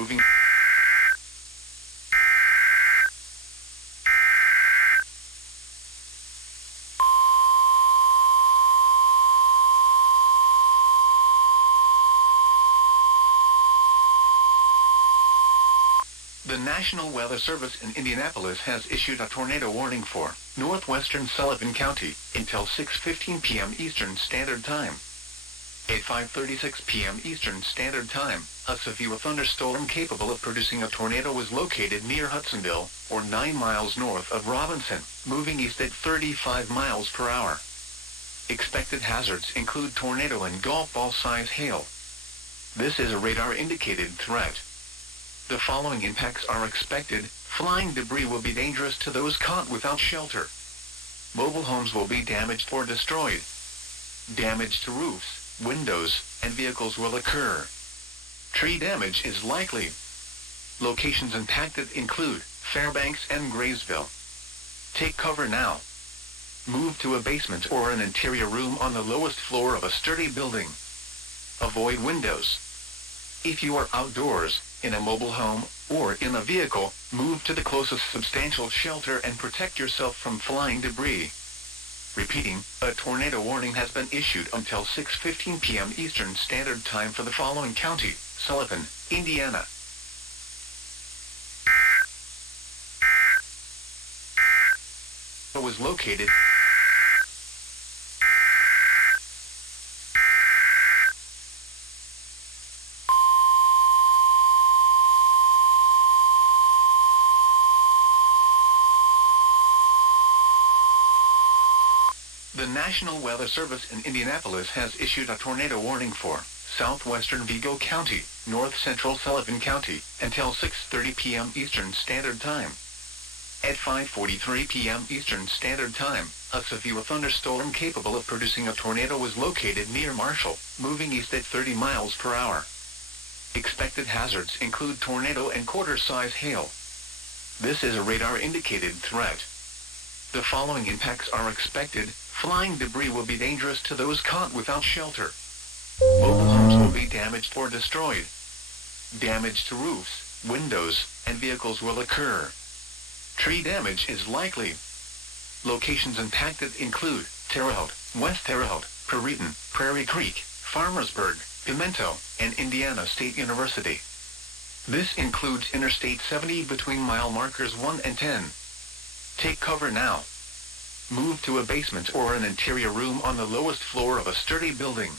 moving. The National Weather Service in Indianapolis has issued a tornado warning for northwestern Sullivan County until 6:15 p.m. Eastern Standard Time. At 5:36 p.m. Eastern Standard Time, a severe thunderstorm capable of producing a tornado was located near Hudsonville, or 9 miles north of Robinson, moving east at 35 miles per hour. Expected hazards include tornado and golf ball size hail. This is a radar-indicated threat. The following impacts are expected. Flying debris will be dangerous to those caught without shelter. Mobile homes will be damaged or destroyed. Damage to roofs, windows, and vehicles will occur. Tree damage is likely. Locations impacted include Fairbanks and Graysville. Take cover now. Move to a basement or an interior room on the lowest floor of a sturdy building. Avoid windows. If you are outdoors, in a mobile home, or in a vehicle, move to the closest substantial shelter and protect yourself from flying debris. Repeating, a tornado warning has been issued until 6:15 p.m. Eastern Standard Time for the following county: Sullivan, Indiana. It was located. The National Weather Service in Indianapolis has issued a tornado warning for southwestern Vigo County, north central Sullivan County, until 6:30 p.m. Eastern Standard Time. At 5:43 p.m. Eastern Standard Time, a severe thunderstorm capable of producing a tornado was located near Marshall, moving east at 30 miles per hour. Expected hazards include tornado and quarter-size hail. This is a radar-indicated threat. The following impacts are expected. Flying debris will be dangerous to those caught without shelter. Mobile homes will be damaged or destroyed. Damage to roofs, windows, and vehicles will occur. Tree damage is likely. Locations impacted include Terre Haute, West Terre Haute, Prairiton, Prairie Creek, Farmersburg, Pimento, and Indiana State University. This includes Interstate 70 between mile markers 1 and 10. Take cover now. Move to a basement or an interior room on the lowest floor of a sturdy building.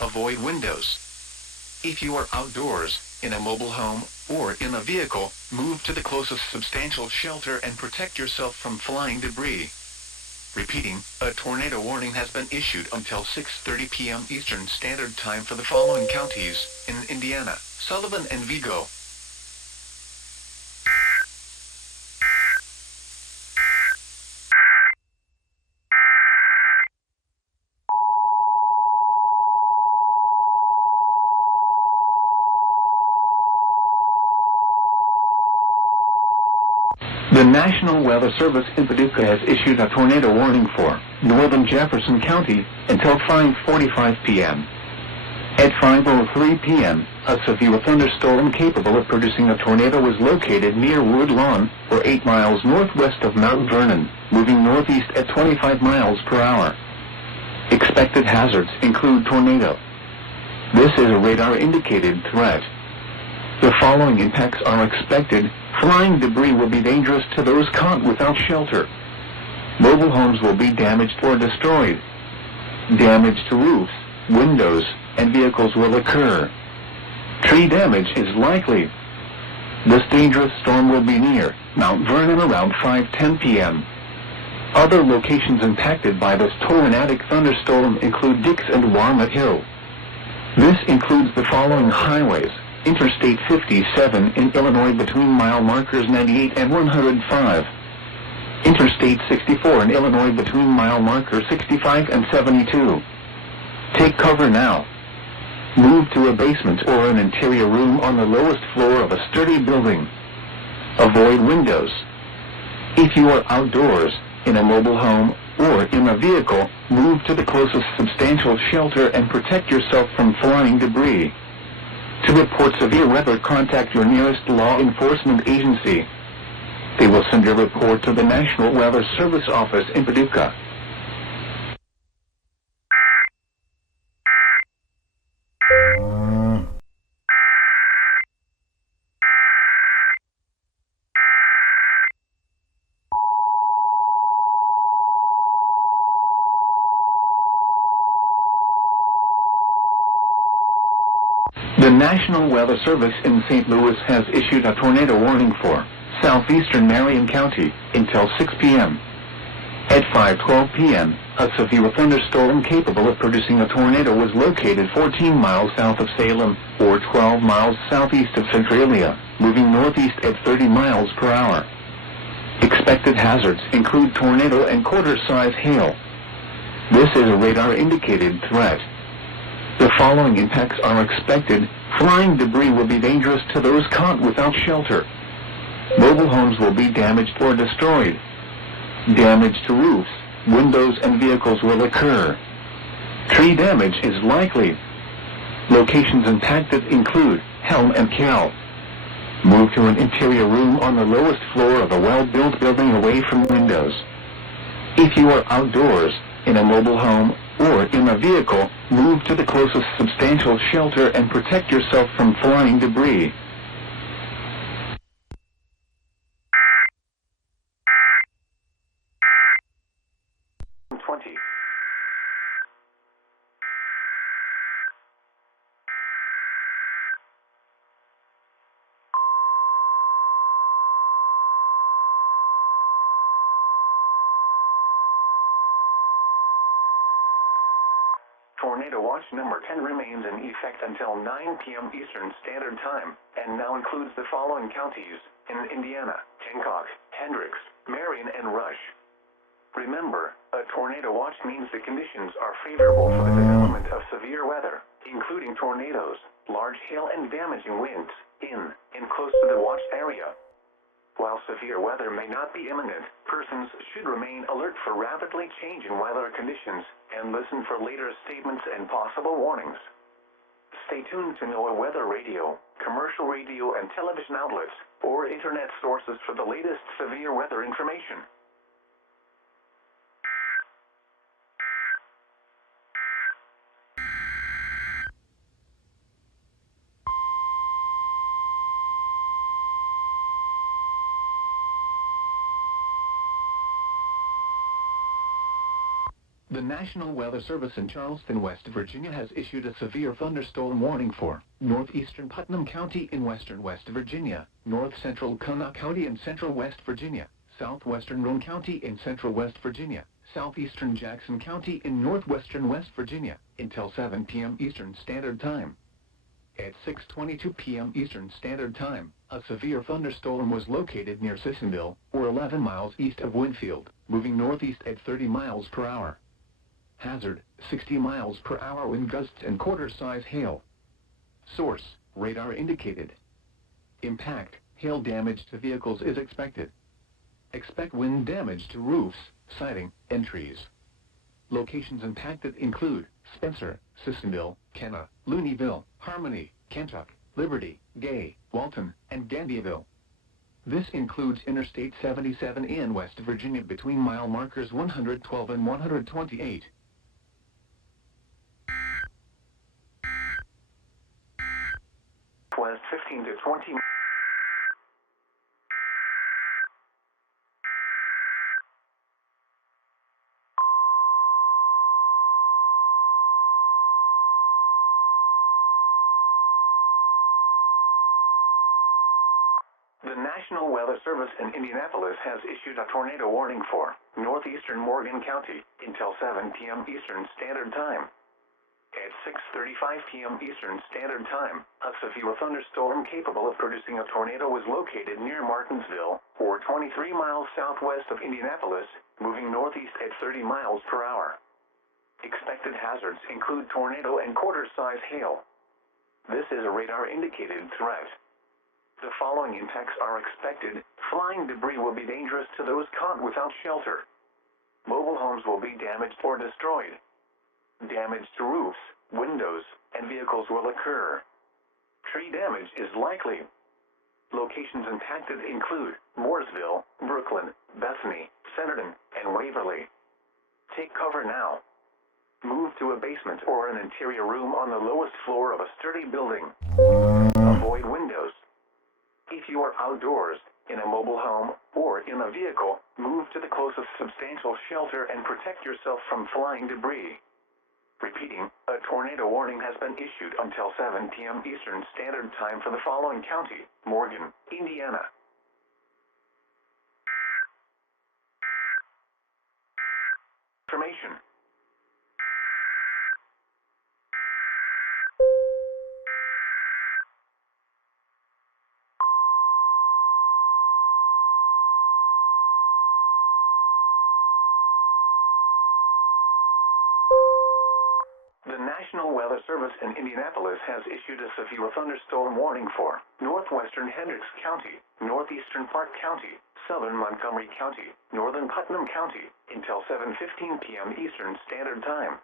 Avoid windows. If you are outdoors, in a mobile home, or in a vehicle, move to the closest substantial shelter and protect yourself from flying debris. Repeating, a tornado warning has been issued until 6:30 p.m. Eastern Standard Time for the following counties in Indiana: Sullivan and Vigo. The National Weather Service in Paducah has issued a tornado warning for northern Jefferson County until 5:45 p.m. At 5:03 p.m., a severe thunderstorm capable of producing a tornado was located near Woodlawn, or 8 miles northwest of Mount Vernon, moving northeast at 25 miles per hour. Expected hazards include tornado. This is a radar-indicated threat. The following impacts are expected. Flying debris will be dangerous to those caught without shelter. Mobile homes will be damaged or destroyed. Damage to roofs, windows, and vehicles will occur. Tree damage is likely. This dangerous storm will be near Mount Vernon around 5:10 p.m. Other locations impacted by this tornadic thunderstorm include Dix and Walnut Hill. This includes the following highways: Interstate 57 in Illinois between mile markers 98 and 105. Interstate 64 in Illinois between mile markers 65 and 72. Take cover now. Move to a basement or an interior room on the lowest floor of a sturdy building. Avoid windows. If you are outdoors, in a mobile home, or in a vehicle, move to the closest substantial shelter and protect yourself from flying debris. To report severe weather, contact your nearest law enforcement agency. They will send your report to the National Weather Service office in Paducah. The National Weather Service in St. Louis has issued a tornado warning for southeastern Marion County until 6 p.m. At 5:12 p.m., a severe thunderstorm capable of producing a tornado was located 14 miles south of Salem, or 12 miles southeast of Centralia, moving northeast at 30 miles per hour. Expected hazards include tornado and quarter-size hail. This is a radar-indicated threat. The following impacts are expected. Flying debris will be dangerous to those caught without shelter. Mobile homes will be damaged or destroyed. Damage to roofs, windows, and vehicles will occur. Tree damage is likely. Locations impacted include Helm and Cal. Move to an interior room on the lowest floor of a well-built building away from windows. If you are outdoors, in a mobile home, or in a vehicle, move to the closest substantial shelter and protect yourself from flying debris. Tornado Watch number 10 remains in effect until 9 p.m. Eastern Standard Time, and now includes the following counties in Indiana: Hancock, Hendricks, Marion, and Rush. Remember, a tornado watch means the conditions are favorable for the development of severe weather, including tornadoes, large hail, and damaging winds, in and close to the watch area. While severe weather may not be imminent, persons should remain alert for rapidly changing weather conditions and listen for later statements and possible warnings. Stay tuned to NOAA weather radio, commercial radio and television outlets, or internet sources for the latest severe weather information. The National Weather Service in Charleston, West Virginia has issued a severe thunderstorm warning for northeastern Putnam County in western West Virginia, north central Kanawha County in central West Virginia, southwestern Roane County in central West Virginia, southeastern Jackson County in northwestern West Virginia, until 7 p.m. Eastern Standard Time. At 6:22 p.m. Eastern Standard Time, a severe thunderstorm was located near Sissonville, or 11 miles east of Winfield, moving northeast at 30 miles per hour. Hazard, 60 miles per hour wind gusts and quarter-size hail. Source, radar indicated. Impact, hail damage to vehicles is expected. Expect wind damage to roofs, siding, and trees. Locations impacted include Spencer, Sissonville, Kenna, Looneyville, Harmony, Kentuck, Liberty, Gay, Walton, and Gandyville. This includes Interstate 77 in West Virginia between mile markers 112 and 128. West 15 to 20. The National Weather Service in Indianapolis has issued a tornado warning for northeastern Morgan County until 7 p.m. Eastern Standard Time. At 6:35 p.m. Eastern Standard Time, a severe thunderstorm capable of producing a tornado was located near Martinsville, or 23 miles southwest of Indianapolis, moving northeast at 30 miles per hour. Expected hazards include tornado and quarter-size hail. This is a radar-indicated threat. The following impacts are expected. Flying debris will be dangerous to those caught without shelter. Mobile homes will be damaged or destroyed. Damage to roofs, windows, and vehicles will occur. Tree damage is likely. Locations impacted include Mooresville, Brooklyn, Bethany, Centerton, and Waverly. Take cover now. Move to a basement or an interior room on the lowest floor of a sturdy building. Avoid windows. If you are outdoors, in a mobile home, or in a vehicle, move to the closest substantial shelter and protect yourself from flying debris. Repeating, a tornado warning has been issued until 7 p.m. Eastern Standard Time for the following county: Morgan, Indiana. Information. The National Weather Service in Indianapolis has issued a severe thunderstorm warning for northwestern Hendricks County, northeastern Park County, southern Montgomery County, northern Putnam County, until 7:15 p.m. Eastern Standard Time.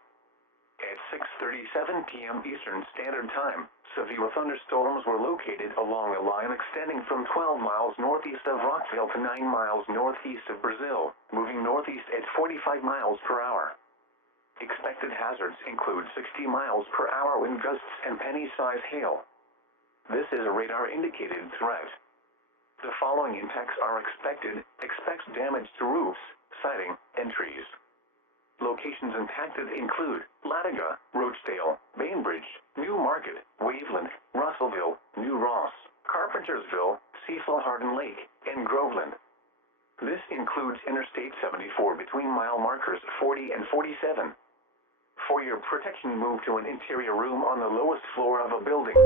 At 6:37 p.m. Eastern Standard Time, severe thunderstorms were located along a line extending from 12 miles northeast of Rockville to 9 miles northeast of Brazil, moving northeast at 45 miles per hour. Expected hazards include 60 miles per hour wind gusts and penny-size hail. This is a radar-indicated threat. The following impacts are expected. Expect damage to roofs, siding, and trees. Locations impacted include Latiga, Roachdale, Bainbridge, New Market, Waveland, Russellville, New Ross, Carpentersville, Cecil Hardin Lake, and Groveland. This includes Interstate 74 between mile markers 40 and 47. For your protection, move to an interior room on the lowest floor of a building.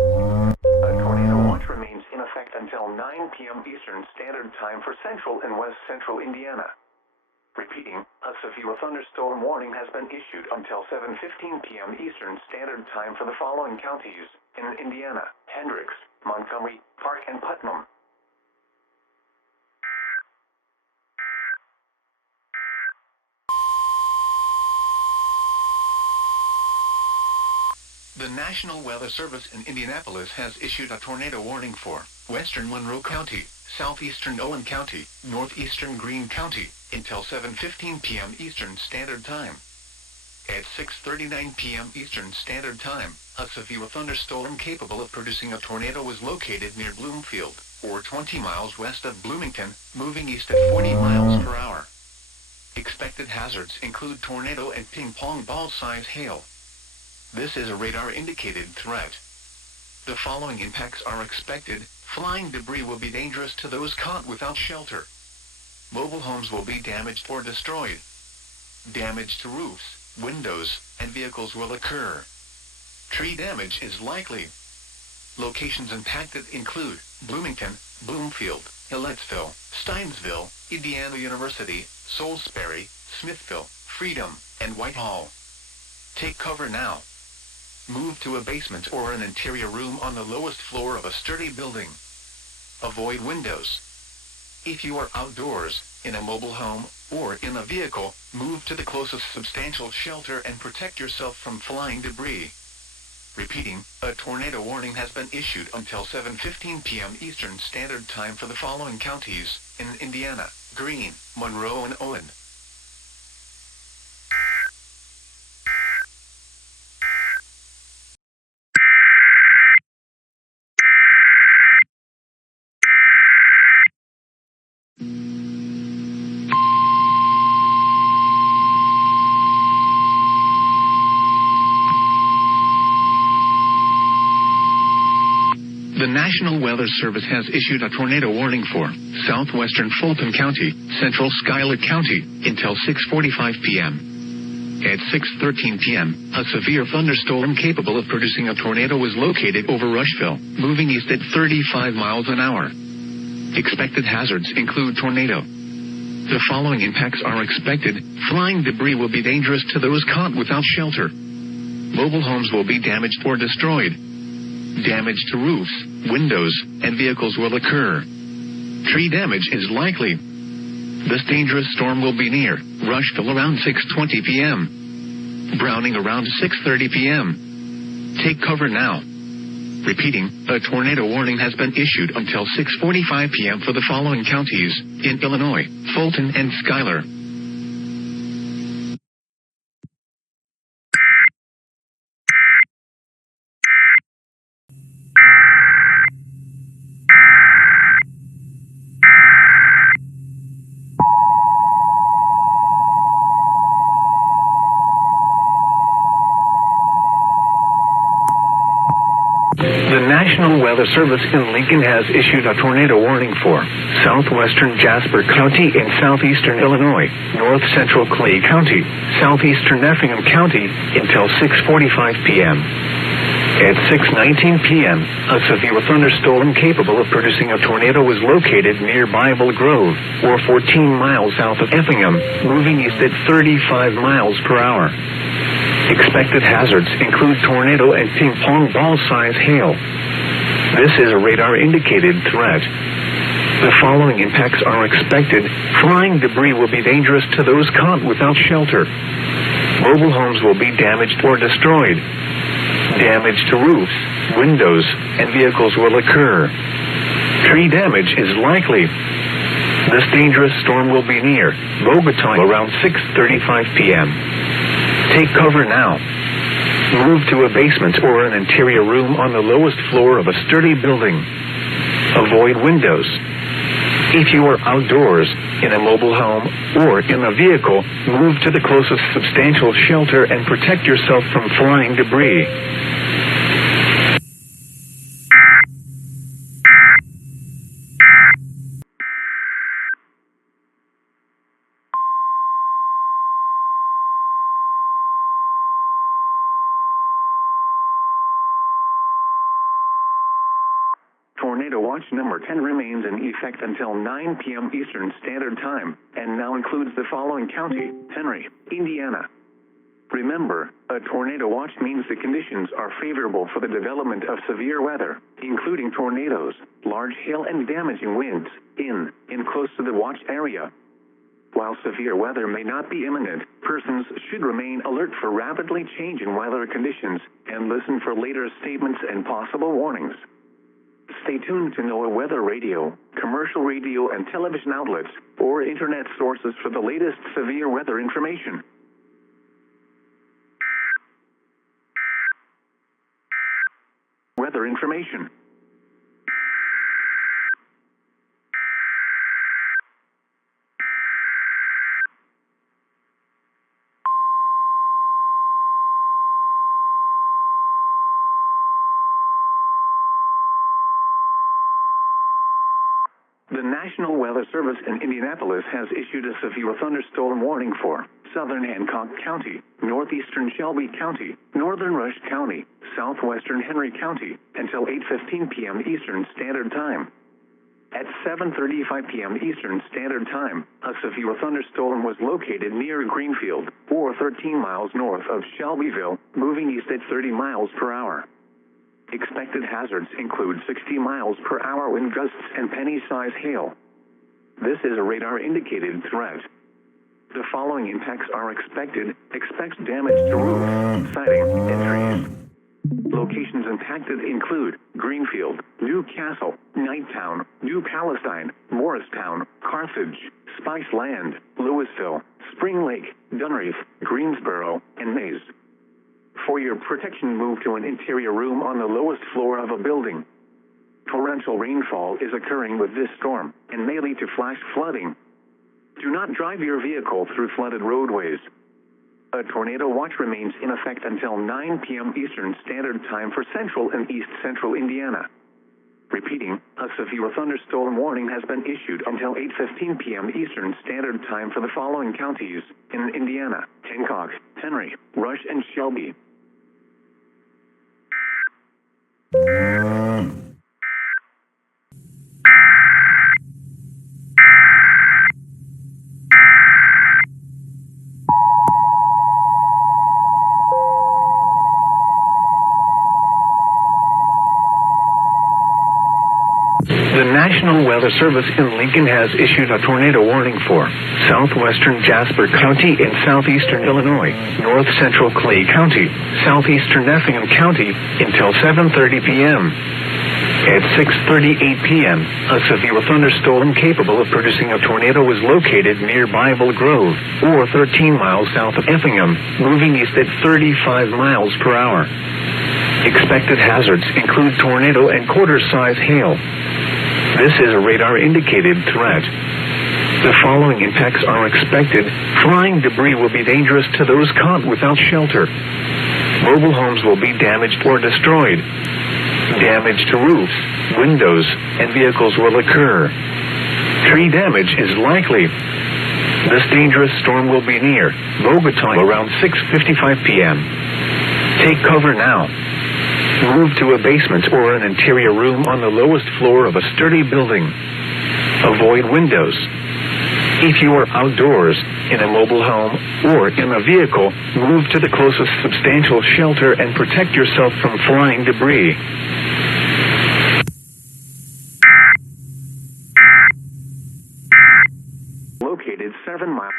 A tornado watch remains in effect until 9 p.m. Eastern Standard Time for central and west central Indiana. Repeating, a severe thunderstorm warning has been issued until 7:15 p.m. Eastern Standard Time for the following counties in Indiana: Hendricks, Montgomery, Park, and Putnam. The National Weather Service in Indianapolis has issued a tornado warning for western Monroe County, southeastern Owen County, northeastern Greene County, until 7:15 p.m. Eastern Standard Time. At 6:39 p.m. Eastern Standard Time, a severe thunderstorm capable of producing a tornado was located near Bloomfield, or 20 miles west of Bloomington, moving east at 40 miles per hour. Expected hazards include tornado and ping-pong ball-size hail. This is a radar-indicated threat. The following impacts are expected. Flying debris will be dangerous to those caught without shelter. Mobile homes will be damaged or destroyed. Damage to roofs, windows, and vehicles will occur. Tree damage is likely. Locations impacted include Bloomington, Bloomfield, Hilletsville, Steinsville, Indiana University, Salisbury, Smithville, Freedom, and Whitehall. Take cover now. Move to a basement or an interior room on the lowest floor of a sturdy building. Avoid windows. If you are outdoors, in a mobile home, or in a vehicle, move to the closest substantial shelter and protect yourself from flying debris. Repeating, a tornado warning has been issued until 7:15 p.m. Eastern Standard Time for the following counties in Indiana: Greene, Monroe, and Owen. The National Weather Service has issued a tornado warning for southwestern Fulton County, central Schuyler County, until 6:45 p.m. At 6:13 p.m., a severe thunderstorm capable of producing a tornado was located over Rushville, moving east at 35 miles an hour. Expected hazards include tornado. The following impacts are expected. Flying debris will be dangerous to those caught without shelter. Mobile homes will be damaged or destroyed. Damage to roofs, windows, and vehicles will occur. Tree damage is likely. This dangerous storm will be near Rushville around 6:20 p.m. Browning around 6:30 p.m. Take cover now. Repeating, a tornado warning has been issued until 6:45 p.m. for the following counties in Illinois: Fulton and Schuyler. The National Weather Service in Lincoln has issued a tornado warning for southwestern Jasper County in southeastern Illinois, north central Clay County, southeastern Effingham County until 6:45 p.m. At 6:19 p.m., a severe thunderstorm capable of producing a tornado was located near Bible Grove, or 14 miles south of Effingham, moving east at 35 miles per hour. Expected hazards include tornado and ping-pong ball-size hail. This is a radar-indicated threat. The following impacts are expected. Flying debris will be dangerous to those caught without shelter. Mobile homes will be damaged or destroyed. Damage to roofs, windows, and vehicles will occur. Tree damage is likely. This dangerous storm will be near Bogota around 6:35 p.m. Take cover now. Move to a basement or an interior room on the lowest floor of a sturdy building. Avoid windows. If you are outdoors, in a mobile home, or in a vehicle, move to the closest substantial shelter and protect yourself from flying debris. Tornado Watch number 10 remains in effect until 9 p.m. Eastern Standard Time, and now includes the following county: Henry, Indiana. Remember, a tornado watch means the conditions are favorable for the development of severe weather, including tornadoes, large hail and damaging winds, in close to the watch area. While severe weather may not be imminent, persons should remain alert for rapidly changing weather conditions and listen for later statements and possible warnings. Stay tuned to NOAA weather radio, commercial radio and television outlets, or internet sources for the latest severe weather information. Weather information. The National Weather Service in Indianapolis has issued a severe thunderstorm warning for southern Hancock County, northeastern Shelby County, northern Rush County, southwestern Henry County until 8:15 p.m. Eastern Standard Time. At 7:35 p.m. Eastern Standard Time, a severe thunderstorm was located near Greenfield, or 13 miles north of Shelbyville, moving east at 30 miles per hour. Expected hazards include 60 miles per hour wind gusts and penny-size hail. This is a radar-indicated threat. The following impacts are expected. Expect damage to roofs, siding, and trees. Locations impacted include Greenfield, New Castle, Knighttown, New Palestine, Morristown, Carthage, Spice Land, Louisville, Spring Lake, Dunreath, Greensboro, and Mays. For your protection, move to an interior room on the lowest floor of a building. Torrential rainfall is occurring with this storm and may lead to flash flooding. Do not drive your vehicle through flooded roadways. A tornado watch remains in effect until 9 p.m. Eastern Standard Time for central and east central Indiana. Repeating, a severe thunderstorm warning has been issued until 8:15 p.m. Eastern Standard Time for the following counties in Indiana: Hancock, Henry, Rush, and Shelby. The National Weather Service in Lincoln has issued a tornado warning for southwestern Jasper County and southeastern Illinois, north central Clay County, southeastern Effingham County until 7:30 p.m. At 6:38 p.m., a severe thunderstorm capable of producing a tornado was located near Bible Grove, or 13 miles south of Effingham, moving east at 35 miles per hour. Expected hazards include tornado and quarter-size hail. This is a radar-indicated threat. The following impacts are expected. Flying debris will be dangerous to those caught without shelter. Mobile homes will be damaged or destroyed. Damage to roofs, windows, and vehicles will occur. Tree damage is likely. This dangerous storm will be near Bogota around 6:55 p.m. Take cover now. Move to a basement or an interior room on the lowest floor of a sturdy building. Avoid windows. If you are outdoors, in a mobile home, or in a vehicle, move to the closest substantial shelter and protect yourself from flying debris. Located 7 miles.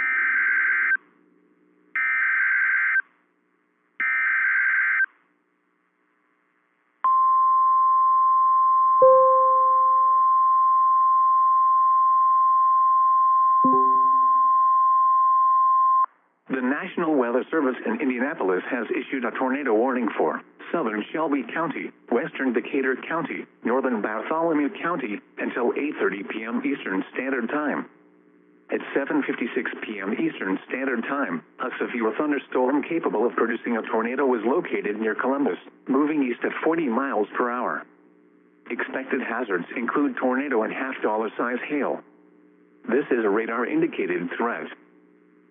The National Weather Service in Indianapolis has issued a tornado warning for southern Shelby County, western Decatur County, northern Bartholomew County until 8:30 p.m. Eastern Standard Time. At 7:56 p.m. Eastern Standard Time, a severe thunderstorm capable of producing a tornado was located near Columbus, moving east at 40 miles per hour. Expected hazards include tornado and half-dollar-size hail. This is a radar-indicated threat.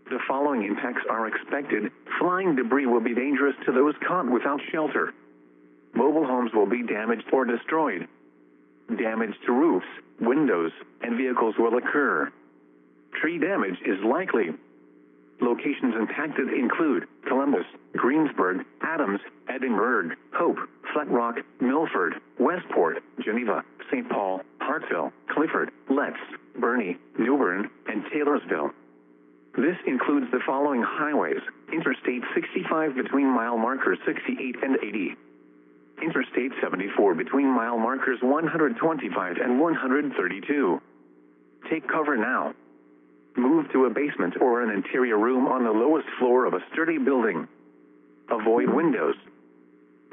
The following impacts are expected. Flying debris will be dangerous to those caught without shelter. Mobile homes will be damaged or destroyed. Damage to roofs, windows, and vehicles will occur. Tree damage is likely. Locations impacted include Columbus, Greensburg, Adams, Edinburgh, Hope, Flat Rock, Milford, Westport, Geneva, St. Paul, Hartsville, Clifford, Letts, Bernie, New Bern, and Taylorsville. This includes the following highways: Interstate 65 between mile markers 68 and 80. Interstate 74 between mile markers 125 and 132. Take cover now. Move to a basement or an interior room on the lowest floor of a sturdy building. Avoid windows.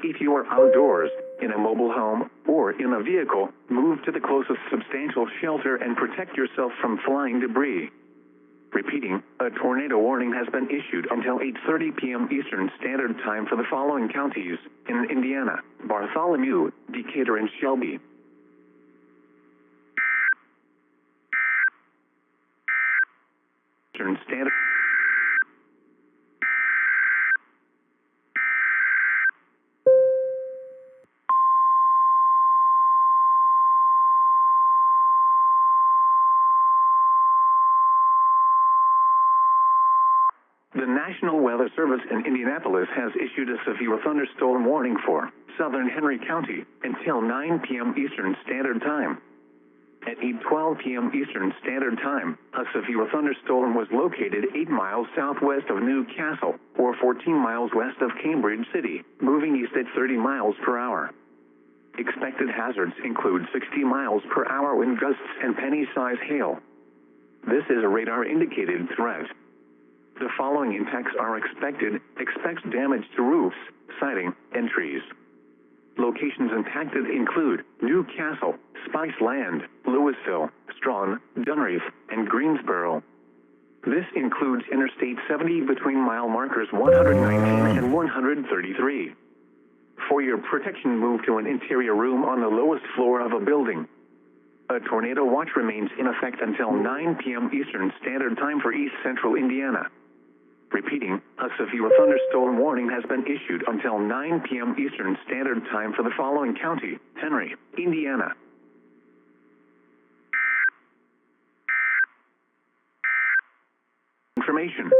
If you are outdoors, in a mobile home, or in a vehicle, move to the closest substantial shelter and protect yourself from flying debris. Repeating, a tornado warning has been issued until 8:30 p.m. Eastern Standard Time for the following counties in Indiana: Bartholomew, Decatur, and Shelby. Eastern Standard. The National Weather Service in Indianapolis has issued a severe thunderstorm warning for southern Henry County until 9 p.m. Eastern Standard Time. At 8:12 p.m. Eastern Standard Time, a severe thunderstorm was located 8 miles southwest of New Castle, or 14 miles west of Cambridge City, moving east at 30 miles per hour. Expected hazards include 60 miles per hour wind gusts and penny-size hail. This is a radar-indicated threat. The following impacts are expected. Expect damage to roofs, siding, and trees. Locations impacted include New Castle, Spice Land, Louisville, Strawn, Dunreath, and Greensboro. This includes Interstate 70 between mile markers 119 and 133. For your protection, move to an interior room on the lowest floor of a building. A tornado watch remains in effect until 9 p.m. Eastern Standard Time for East Central Indiana. Repeating, a severe thunderstorm warning has been issued until 9 p.m. Eastern Standard Time for the following county: Henry, Indiana. Information.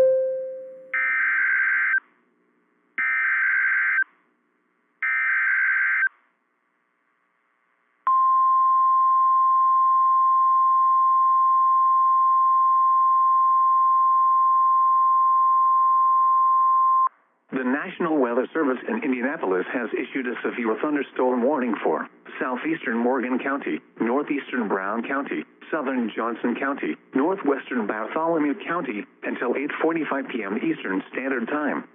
The National Weather Service in Indianapolis has issued a severe thunderstorm warning for southeastern Morgan County, northeastern Brown County, southern Johnson County, northwestern Bartholomew County until 8:45 p.m. Eastern Standard Time.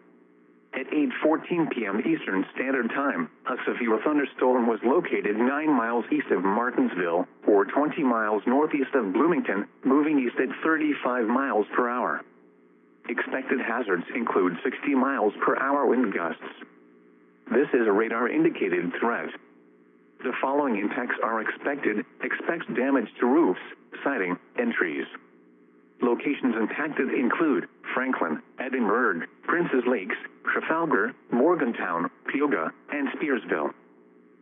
At 8:14 p.m. Eastern Standard Time, a severe thunderstorm was located 9 miles east of Martinsville, or 20 miles northeast of Bloomington, moving east at 35 miles per hour. Expected hazards include 60 miles per hour wind gusts. This is a radar-indicated threat. The following impacts are expected. Expect damage to roofs, siding, and trees. Locations impacted include Franklin, Edinburgh, Princes Lakes, Trafalgar, Morgantown, Peoga, and Spearsville.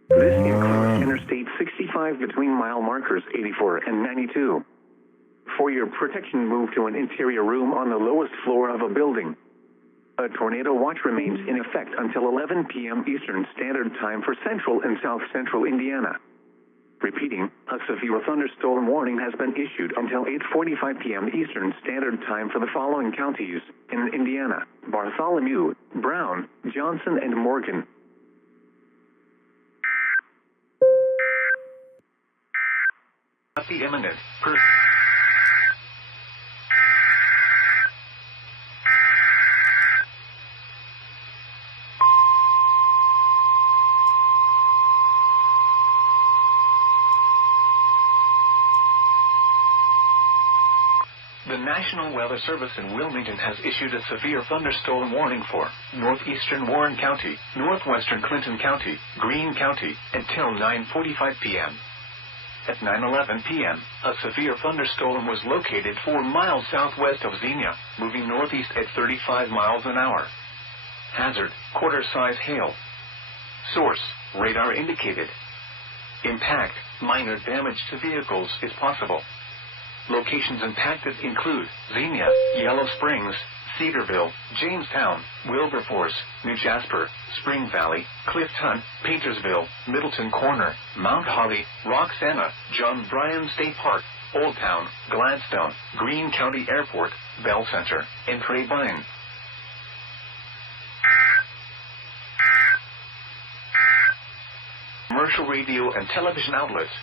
This includes Interstate 65 between mile markers 84 and 92. For your protection, move to an interior room on the lowest floor of a building. A tornado watch remains in effect until 11 p.m. Eastern Standard Time for central and south central Indiana. Repeating, a severe thunderstorm warning has been issued until 8:45 p.m. Eastern Standard Time for the following counties in Indiana: Bartholomew, Brown, Johnson, and Morgan. The imminent The National Weather Service in Wilmington has issued a severe thunderstorm warning for northeastern Warren County, northwestern Clinton County, Greene County, until 9:45 p.m. At 9:11 p.m., a severe thunderstorm was located 4 miles southwest of Xenia, moving northeast at 35 miles an hour. Hazard, quarter-size hail. Source, radar indicated. Impact, minor damage to vehicles is possible. Locations impacted include Xenia, Yellow Springs, Cedarville, Jamestown, Wilberforce, New Jasper, Spring Valley, Clifton, Paintersville, Middleton Corner, Mount Holly, Roxana, John Bryan State Park, Old Town, Gladstone, Greene County Airport, Bell Center, and Trabine. Commercial radio and television outlets.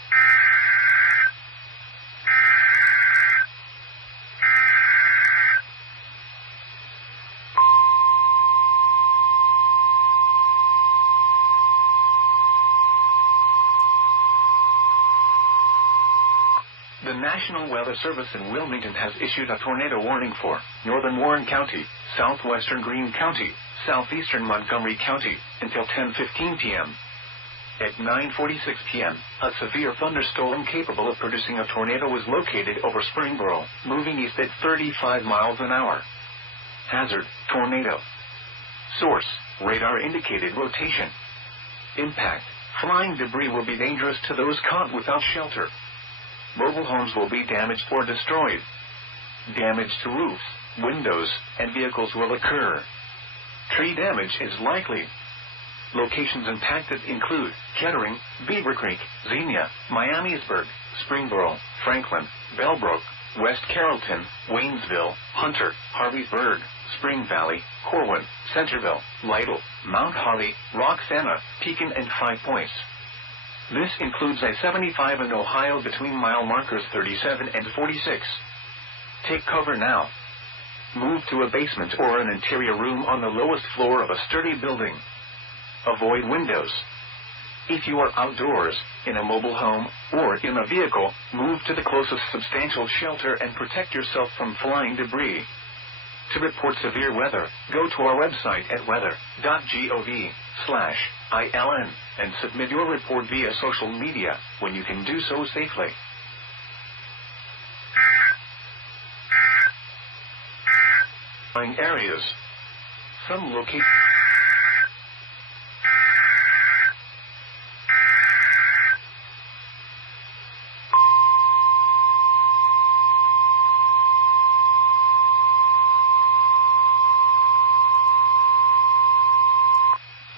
The National Weather Service in Wilmington has issued a tornado warning for northern Warren County, southwestern Greene County, southeastern Montgomery County, until 10:15 p.m. At 9:46 p.m., a severe thunderstorm capable of producing a tornado was located over Springboro, moving east at 35 miles an hour. Hazard, tornado. Source, radar indicated rotation. Impact, flying debris will be dangerous to those caught without shelter. Mobile homes will be damaged or destroyed. Damage to roofs, windows, and vehicles will occur. Tree damage is likely. Locations impacted include Kettering, Beaver Creek, Xenia, Miamisburg, Springboro, Franklin, Bellbrook, West Carrollton, Waynesville, Hunter, Harveysburg, Spring Valley, Corwin, Centerville, Lytle, Mount Holly, Roxana, Pekin, and 5 Points. This includes I-75 in Ohio between mile markers 37 and 46. Take cover now. Move to a basement or an interior room on the lowest floor of a sturdy building. Avoid windows. If you are outdoors, in a mobile home, or in a vehicle, move to the closest substantial shelter and protect yourself from flying debris. To report severe weather, go to our website at weather.gov/ILN and submit your report via social media when you can do so safely. Areas. Some locations.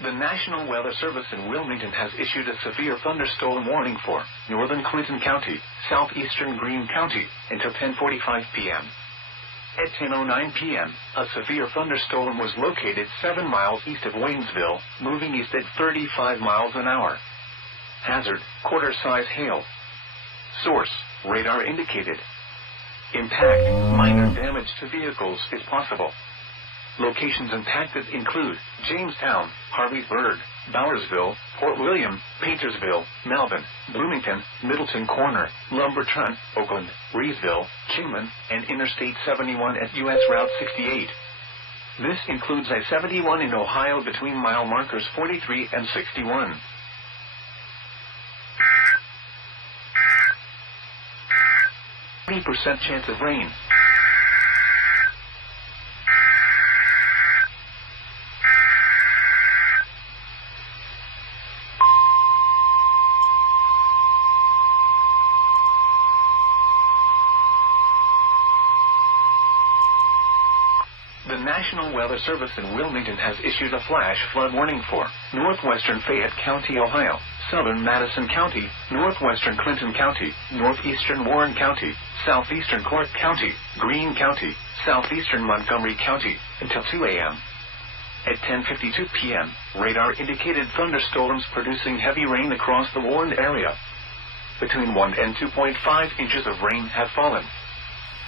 The National Weather Service in Wilmington has issued a severe thunderstorm warning for northern Clinton County, southeastern Greene County, until 10:45 p.m. At 10:09 p.m., a severe thunderstorm was located 7 miles east of Waynesville, moving east at 35 miles an hour. Hazard, quarter-size hail. Source, radar indicated. Impact, minor damage to vehicles is possible. Locations impacted include Jamestown, Harveysburg, Bowersville, Port William, Paintersville, Melvin, Bloomington, Middleton Corner, Lumberton, Oakland, Reesville, Kingman, and Interstate 71 at U.S. Route 68. This includes I-71 in Ohio between mile markers 43 and 61. %% chance of rain. The National Weather Service in Wilmington has issued a flash flood warning for northwestern Fayette County, Ohio, southern Madison County, northwestern Clinton County, northeastern Warren County, southeastern Clark County, Greene County, southeastern Montgomery County, until 2 a.m. At 10:52 p.m., radar indicated thunderstorms producing heavy rain across the warned area. Between 1 and 2.5 inches of rain have fallen.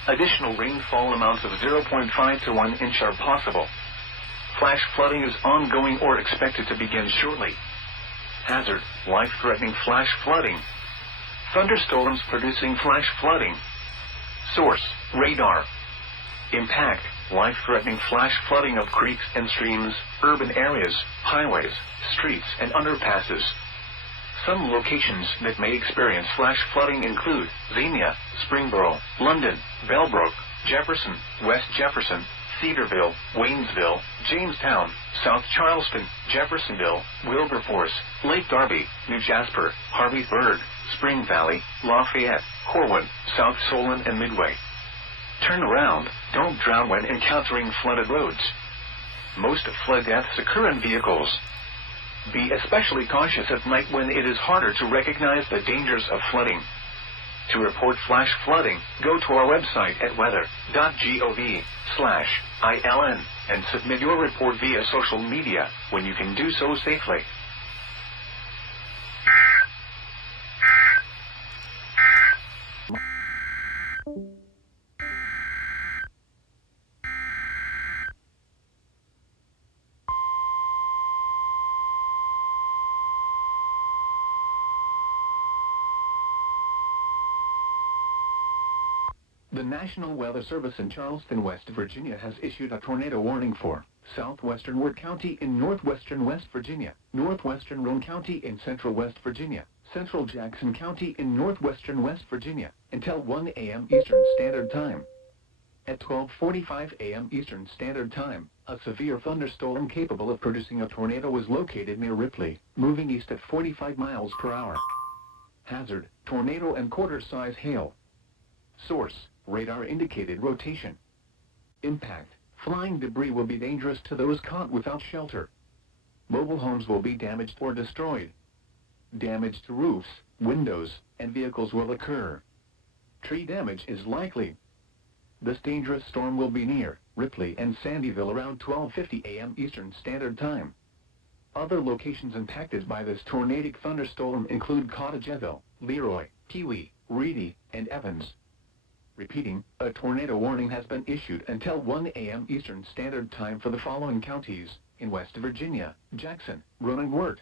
Additional rainfall amounts of 0.5 to 1 inch are possible. Flash flooding is ongoing or expected to begin shortly. Hazard, life-threatening flash flooding. Thunderstorms producing flash flooding. Source, radar. Impact, life-threatening flash flooding of creeks and streams, urban areas, highways, streets, and underpasses. Some locations that may experience flash flooding include Xenia, Springboro, London, Bellbrook, Jefferson, West Jefferson, Cedarville, Waynesville, Jamestown, South Charleston, Jeffersonville, Wilberforce, Lake Darby, New Jasper, Harveysburg, Spring Valley, Lafayette, Corwin, South Solon, and Midway. Turn around, don't drown when encountering flooded roads. Most flood deaths occur in vehicles. Be especially cautious at night when it is harder to recognize the dangers of flooding. To report flash flooding, go to our website at weather.gov/ILN and submit your report via social media when you can do so safely. The National Weather Service in Charleston, West Virginia has issued a tornado warning for southwestern Ward County in northwestern West Virginia, northwestern Roane County in central West Virginia, central Jackson County in northwestern West Virginia, until 1 a.m. Eastern Standard Time. At 12:45 a.m. Eastern Standard Time, a severe thunderstorm capable of producing a tornado was located near Ripley, moving east at 45 miles per hour. Hazard, tornado and quarter-size hail. Source, radar indicated rotation. Impact, flying debris will be dangerous to those caught without shelter. Mobile homes will be damaged or destroyed. Damage to roofs, windows, and vehicles will occur. Tree damage is likely. This dangerous storm will be near Ripley and Sandyville around 12:50 a.m. Eastern Standard Time. Other locations impacted by this tornadic thunderstorm include Cottageville, Leroy, Pewee, Reedy, and Evans. Repeating, a tornado warning has been issued until 1 a.m. Eastern Standard Time for the following counties in West Virginia: Jackson, Roane, and Wirt.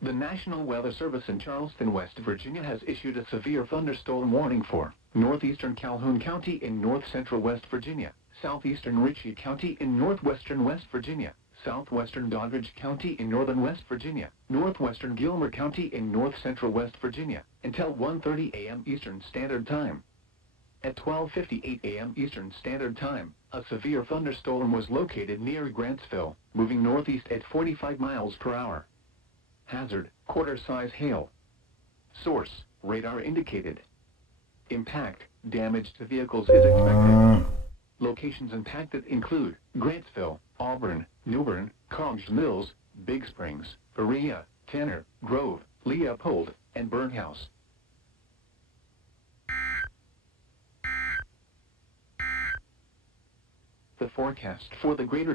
The National Weather Service in Charleston, West Virginia has issued a severe thunderstorm warning for northeastern Calhoun County in north-central West Virginia, southeastern Ritchie County in northwestern West Virginia, southwestern Doddridge County in northern West Virginia, northwestern Gilmer County in north-central West Virginia, until 1:30 a.m. Eastern Standard Time. At 12:58 a.m. Eastern Standard Time, a severe thunderstorm was located near Grantsville, moving northeast at 45 miles per hour. Hazard, quarter-size hail. Source, radar indicated. Impact, damage to vehicles is expected. Locations impacted include Grantsville, Auburn, Newbern, Cogg's Mills, Big Springs, Berea, Tanner, Grove, Leopold, and Burnhouse. The forecast for the greater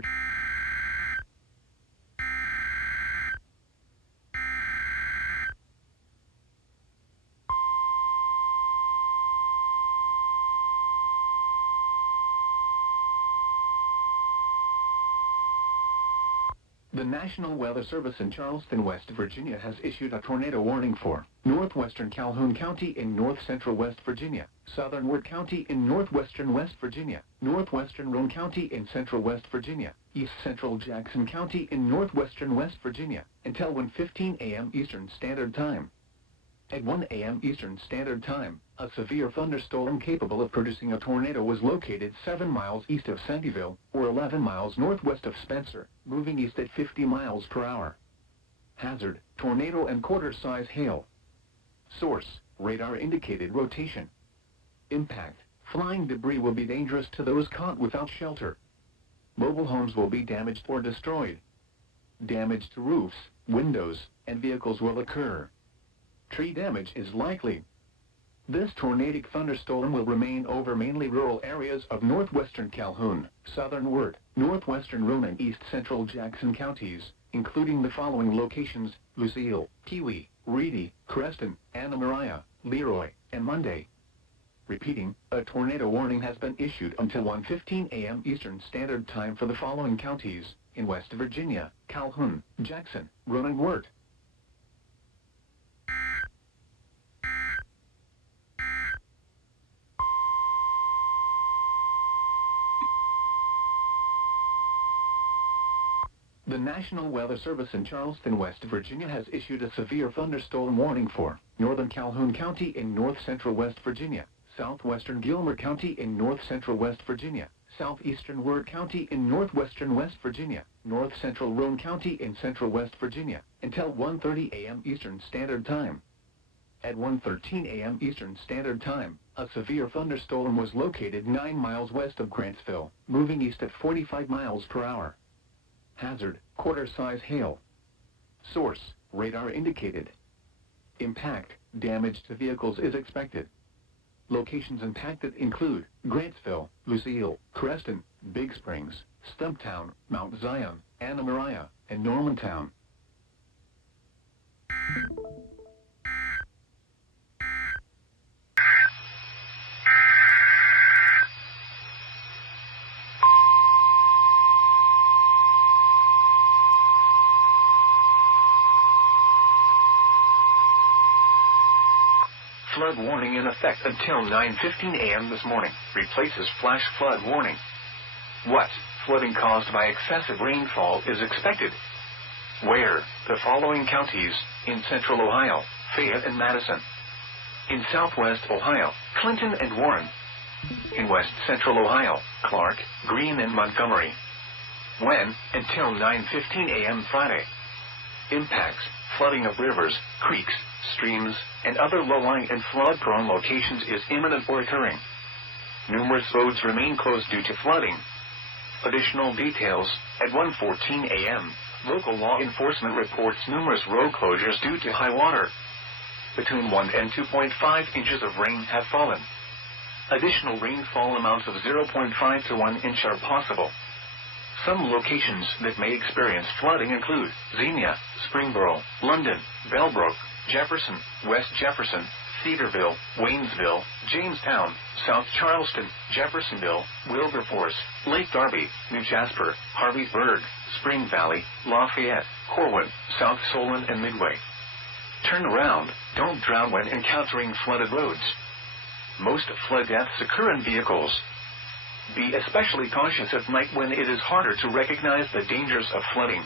The National Weather Service in Charleston, West Virginia has issued a tornado warning for northwestern Calhoun County in north-central West Virginia, southern Wirt County in northwestern West Virginia, northwestern Roane County in central West Virginia, east-central Jackson County in northwestern West Virginia, until 1:15 a.m. Eastern Standard Time. At 1 a.m. Eastern Standard Time, a severe thunderstorm capable of producing a tornado was located 7 miles east of Sandyville, or 11 miles northwest of Spencer, moving east at 50 miles per hour. Hazard, tornado and quarter-size hail. Source, radar-indicated rotation. Impact, flying debris will be dangerous to those caught without shelter. Mobile homes will be damaged or destroyed. Damage to roofs, windows, and vehicles will occur. Tree damage is likely. This tornadic thunderstorm will remain over mainly rural areas of northwestern Calhoun, southern Wirt, northwestern Roane, and east-central Jackson counties, including the following locations: Lucille, Pewee, Reedy, Creston, Anna Maria, Leroy, and Monday. Repeating, a tornado warning has been issued until 1:15 a.m. Eastern Standard Time for the following counties in West Virginia: Calhoun, Jackson, Roane, and Wirt. The National Weather Service in Charleston, West Virginia has issued a severe thunderstorm warning for northern Calhoun County in north-central West Virginia, southwestern Gilmer County in north-central West Virginia, southeastern Wirt County in northwestern West Virginia, north-central Roane County in central West Virginia, until 1:30 a.m. Eastern Standard Time. At 1:13 a.m. Eastern Standard Time, a severe thunderstorm was located 9 miles west of Grantsville, moving east at 45 miles per hour. Hazard, quarter-size hail. Source, radar indicated. Impact, damage to vehicles is expected. Locations impacted include Grantsville, Lucille, Creston, Big Springs, Stumptown, Mount Zion, Anna Maria, and Normantown. Flood warning in effect until 9:15 a.m. this morning. Replaces flash flood warning. What flooding caused by excessive rainfall is expected? Where? The following counties: in central Ohio, Fayette and Madison. In southwest Ohio, Clinton and Warren. In west central Ohio, Clark, Greene, and Montgomery. When? Until 9:15 a.m. Friday. Impacts: flooding of rivers, creeks, streams, and other low-lying and flood-prone locations is imminent or occurring. Numerous roads remain closed due to flooding. Additional details: at 1:14 a.m., local law enforcement reports numerous road closures due to high water. Between 1 and 2.5 inches of rain have fallen. Additional rainfall amounts of 0.5 to 1 inch are possible. Some locations that may experience flooding include Xenia, Springboro, London, Bellbrook, Jefferson, West Jefferson, Cedarville, Waynesville, Jamestown, South Charleston, Jeffersonville, Wilberforce, Lake Darby, New Jasper, Harveysburg, Spring Valley, Lafayette, Corwin, South Solon, and Midway. Turn around, don't drown when encountering flooded roads. Most flood deaths occur in vehicles. Be especially cautious at night when it is harder to recognize the dangers of flooding.